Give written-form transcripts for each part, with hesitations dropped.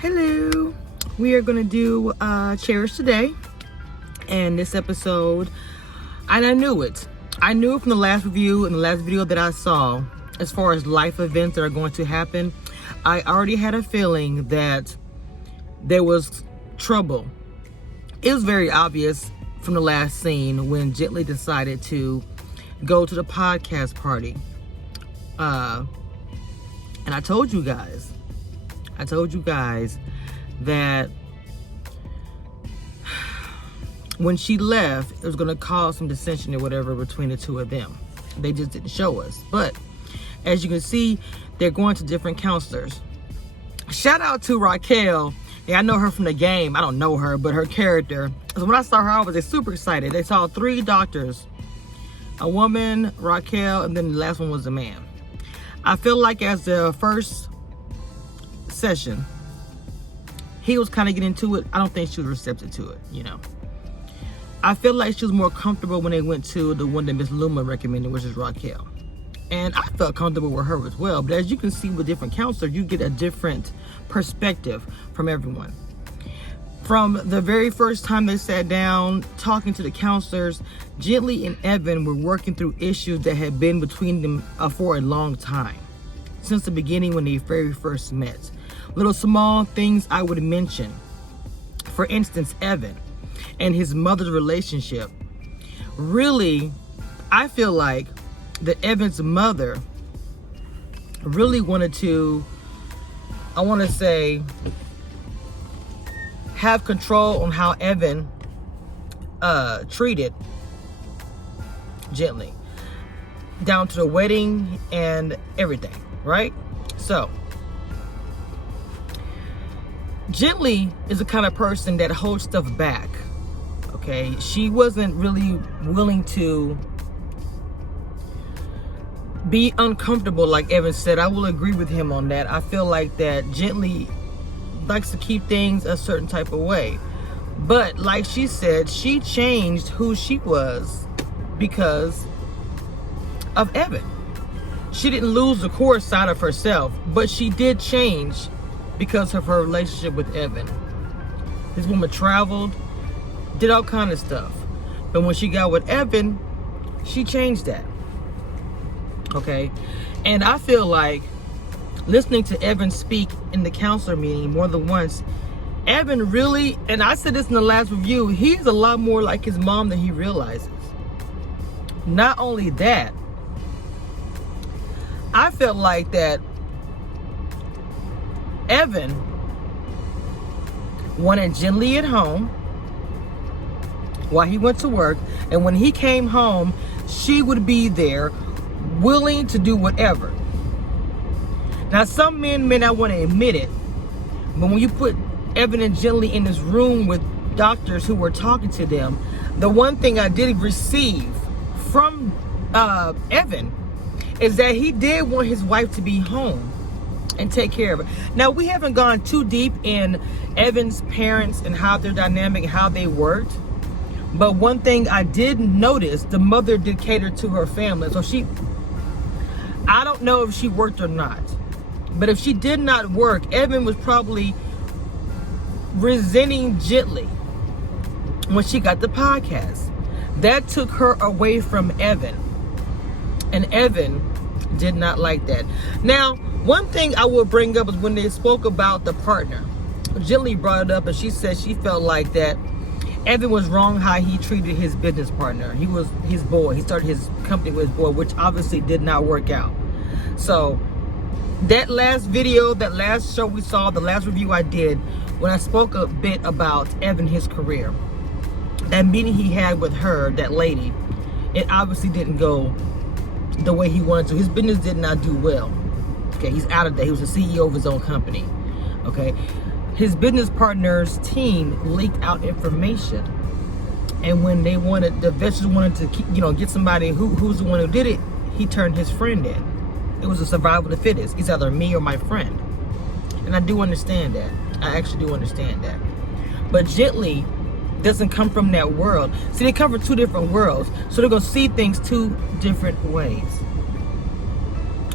Hello, we are going to do Cherish today, and this episode, and I knew it from the last review and the last video that I saw. As far as life events that are going to happen, I already had a feeling that there was trouble. It was very obvious from the last scene when Gently decided to go to the podcast party, and I told you guys that when she left, it was going to cause some dissension or whatever between the two of them. They just didn't show us. But as you can see, they're going to different counselors. Shout out to Raquel. Yeah, I know her from the game. I don't know her, but her character. So when I saw her, I was super excited. They saw 3 doctors. A woman, Raquel, and then the last one was a man. I feel like as the first session, he was kind of getting into it. I don't think she was receptive to it, I feel like she was more comfortable when they went to the one that Miss Luma recommended, which is Raquel. And I felt comfortable with her as well. But as you can see with different counselors, you get a different perspective from everyone. From the very first time they sat down talking to the counselors, Gently and Evan were working through issues that had been between them for a long time. Since the beginning when they very first met. Little small things I would mention. For instance, Evan and his mother's relationship. Really, I feel like that Evan's mother really wanted to, I want to say, have control on how Evan treated Gently. Down to the wedding and everything, right? So, Gently is the kind of person that holds stuff back, okay? She wasn't really willing to be uncomfortable like Evan said. I will agree with him on that. I feel like that Gently likes to keep things a certain type of way. But like she said, she changed who she was because of Evan. She didn't lose the core side of herself, but she did change because of her relationship with Evan. This woman traveled, did all kind of stuff. But when she got with Evan, she changed that. Okay? And I feel like listening to Evan speak in the counselor meeting more than once, Evan really, and I said this in the last review, he's a lot more like his mom than he realizes. Not only that, I felt like that Evan wanted Gently at home while he went to work, and when he came home, she would be there willing to do whatever. Now, some men may not want to admit it, but when you put Evan and Gently in this room with doctors who were talking to them, the one thing I did receive from Evan is that he did want his wife to be home and take care of her. Now, we haven't gone too deep in Evan's parents and how their dynamic and how they worked. But one thing I did notice, the mother did cater to her family. So I don't know if she worked or not. But if she did not work, Evan was probably resenting Gently when she got the podcast. That took her away from Evan. And Evan did not like that. Now, one thing I will bring up is when they spoke about the partner. Gently brought it up and she said she felt like that Evan was wrong how he treated his business partner. He was his boy. He started his company with his boy, which obviously did not work out. So, that last video, that last show we saw, the last review I did, when I spoke a bit about Evan, his career, that meeting he had with her, that lady, it obviously didn't go the way he wanted to. His business did not do well. Okay, he's out of that. He was the CEO of his own company. Okay, his business partner's team leaked out information, and when they wanted, the investors wanted to, get somebody who's the one who did it, he turned his friend in. It was a survival of the fittest. It's either me or my friend, and I do understand that. I actually do understand that. But Gently doesn't come from that world. See, they come from 2 different worlds, so they're gonna see things 2 different ways.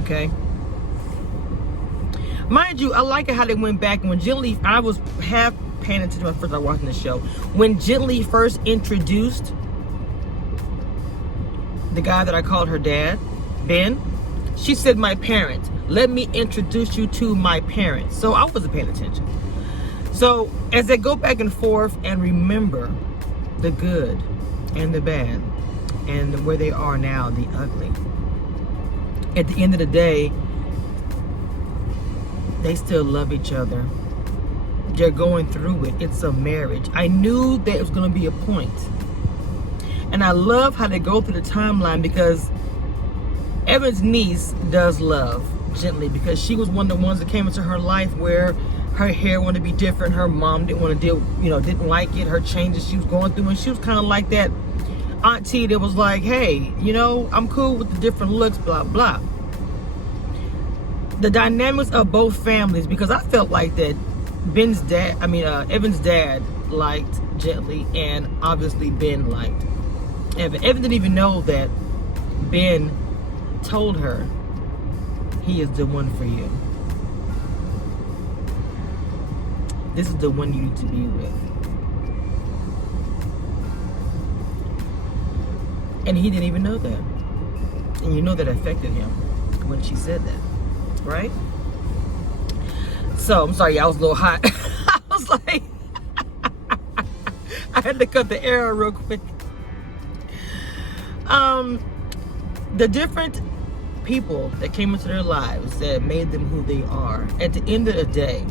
Okay. Mind you, I like it how they went back and when Gently, I was half paying attention when I first started watching the show. When Gently first introduced the guy that I called her dad, Ben, she said, my parents. Let me introduce you to my parents. So I wasn't paying attention. So as they go back and forth and remember the good and the bad and where they are now, the ugly, at the end of the day, they still love each other. They're going through it. It's a marriage. I knew that it was going to be a point. And I love how they go through the timeline because Evan's niece does love Gently because she was one of the ones that came into her life where her hair wanted to be different. Her mom didn't want to deal, didn't like it. Her changes she was going through. And she was kind of like that auntie that was like, hey, I'm cool with the different looks, blah, blah. The dynamics of both families, because I felt like that Evan's dad liked Gently and obviously Ben liked Evan. Evan didn't even know that Ben told her he is the one for you. This is the one you need to be with. And he didn't even know that. And that affected him when she said that. Right? So, I'm sorry, I was a little hot. I was like, I had to cut the air real quick. The different people that came into their lives that made them who they are, at the end of the day,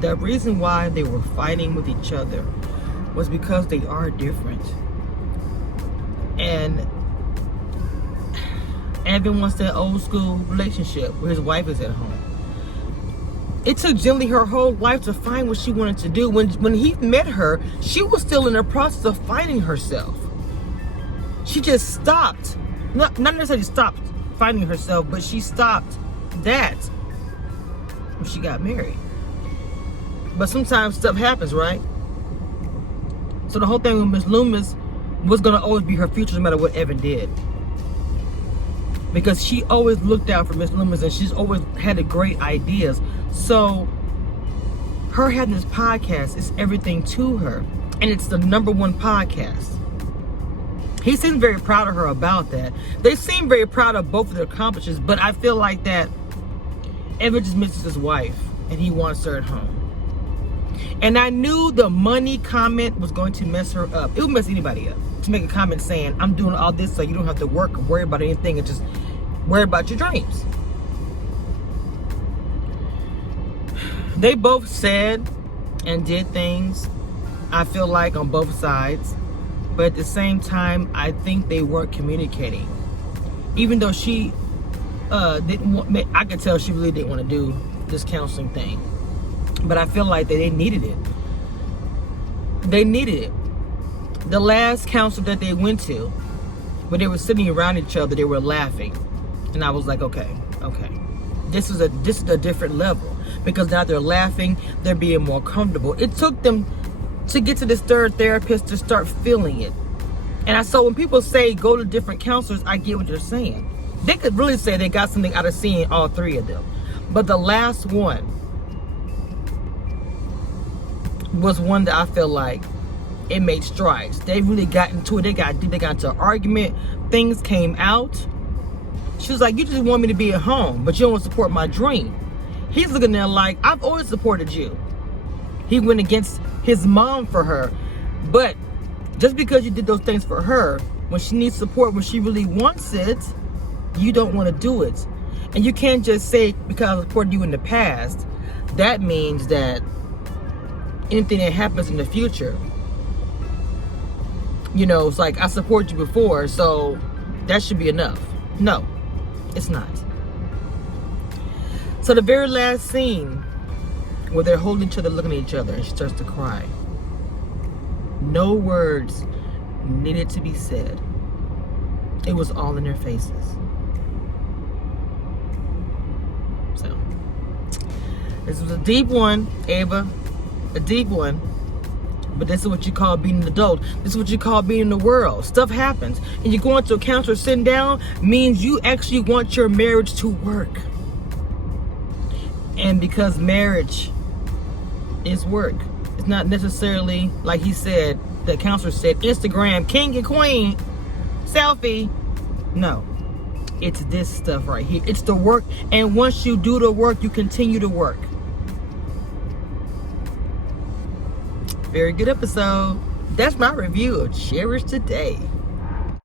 the reason why they were fighting with each other was because they are different. And Evan wants that old school relationship where his wife is at home. It took Gently her whole life to find what she wanted to do. When he met her, she was still in the process of finding herself. She just stopped. Not necessarily stopped finding herself, but she stopped that when she got married. But sometimes stuff happens, right? So the whole thing with Miss Loomis was going to always be her future no matter what Evan did. Because she always looked out for Miss Loomis and she's always had the great ideas. So her having this podcast is everything to her. And it's the #1 podcast. He seems very proud of her about that. They seem very proud of both of their accomplishments, but I feel like that Evan just misses his wife and he wants her at home. And I knew the money comment was going to mess her up. It would mess anybody up to make a comment saying, I'm doing all this so you don't have to work or worry about anything and just worry about your dreams. They both said and did things, I feel like, on both sides. But at the same time, I think they weren't communicating. Even though she didn't want, I could tell she really didn't want to do this counseling thing. But I feel like they needed it. They needed it. The last counselor that they went to, when they were sitting around each other, they were laughing. And I was like, okay. This is a different level. Because now they're laughing, they're being more comfortable. It took them to get to this third therapist to start feeling it. And so when people say go to different counselors, I get what they're saying. They could really say they got something out of seeing all three of them. But the last one was one that I feel like it made strides. They really got into it. They got into an argument. Things came out. She was like, you just want me to be at home, but you don't want to support my dream. He's looking there like, I've always supported you. He went against his mom for her. But just because you did those things for her, when she needs support, when she really wants it, you don't want to do it. And you can't just say, because I supported you in the past, that means that anything that happens in the future, it's like, I supported you before, so that should be enough. No, it's not. So the very last scene where they're holding each other, looking at each other, and she starts to cry. No words needed to be said. It was all in their faces. So, this was a deep one, Ava. A deep one. But this is what you call being an adult. This is what you call being in the world. Stuff happens. And you going to a counselor sitting down means you actually want your marriage to work. And because marriage is work, it's not necessarily, like he said, the counselor said, Instagram, king and queen, selfie. No, it's this stuff right here. It's the work. And once you do the work, you continue to work. Very good episode. That's my review of Cherish today.